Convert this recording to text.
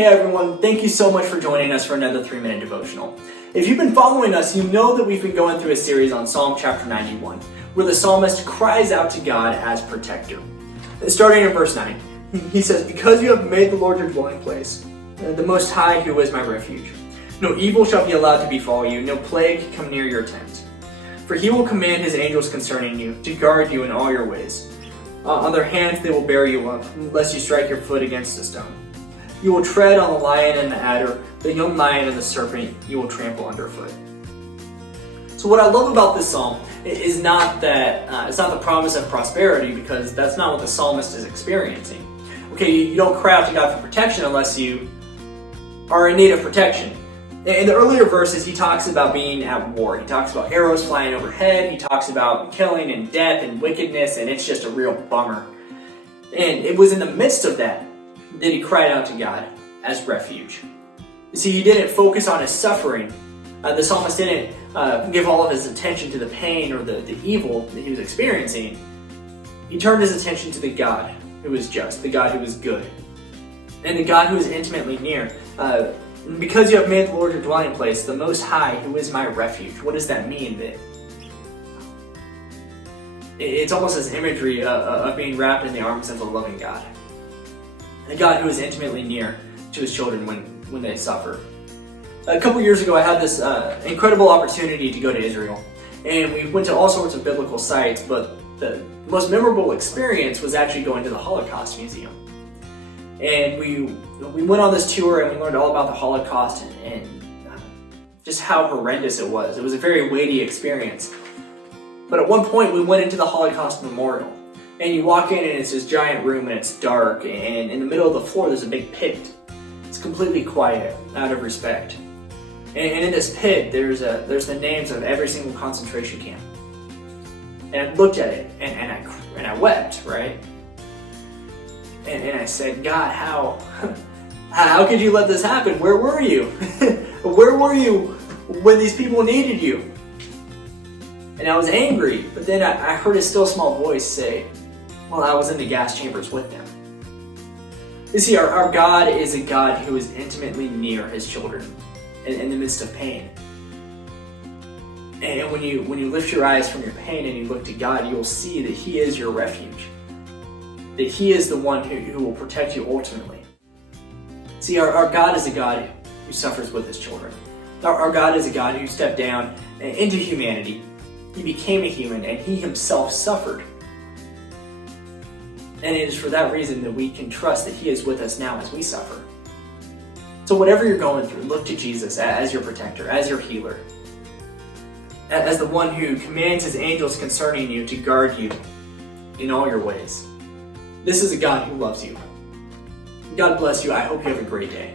Hey everyone, thank you so much for joining us for another 3-minute devotional. If you've been following us, you know that we've been going through a series on Psalm chapter 91, where the psalmist cries out to God as protector. Starting in verse 9, he says, "Because you have made the Lord your dwelling place, the Most High who is my refuge. No evil shall be allowed to befall you, no plague come near your tent. For he will command his angels concerning you, to guard you in all your ways. On their hands they will bear you up, lest you strike your foot against a stone. You will tread on the lion and the adder, the young lion and the serpent you will trample underfoot." So what I love about this psalm is not that it's not the promise of prosperity, because that's not what the psalmist is experiencing. Okay, you don't cry out to God for protection unless you are in need of protection. In the earlier verses, he talks about being at war. He talks about arrows flying overhead. He talks about killing and death and wickedness, and it's just a real bummer. And it was in the midst of that he cried out to God as refuge. You see, he didn't focus on his suffering. The psalmist didn't give all of his attention to the pain or the evil that he was experiencing. He turned his attention to the God who is just, the God who is good, and the God who is intimately near. Because you have made the Lord your dwelling place, the Most High who is my refuge. What does that mean? That it's almost this imagery of being wrapped in the arms of a loving God. A God who is intimately near to his children when they suffer. A couple years ago, I had this incredible opportunity to go to Israel. And we went to all sorts of biblical sites, but the most memorable experience was actually going to the Holocaust Museum. And we went on this tour and we learned all about the Holocaust and just how horrendous it was. It was a very weighty experience. But at one point, we went into the Holocaust Memorial. And you walk in and it's this giant room and it's dark, and in the middle of the floor there's a big pit. It's completely quiet, out of respect. And in this pit there's the names of every single concentration camp. And I looked at it and I wept, right? And I said, God, how could you let this happen? Where were you? Where were you when these people needed you? And I was angry, but then I heard a still small voice say, well, I was in the gas chambers with them. You see, our God is a God who is intimately near his children in the midst of pain. And when you lift your eyes from your pain and you look to God, you'll see that he is your refuge. That he is the one who will protect you ultimately. See, our God is a God who suffers with his children. Our God is a God who stepped down into humanity. He became a human and he himself suffered. And it is for that reason that we can trust that he is with us now as we suffer. So whatever you're going through, look to Jesus as your protector, as your healer, as the one who commands his angels concerning you to guard you in all your ways. This is a God who loves you. God bless you. I hope you have a great day.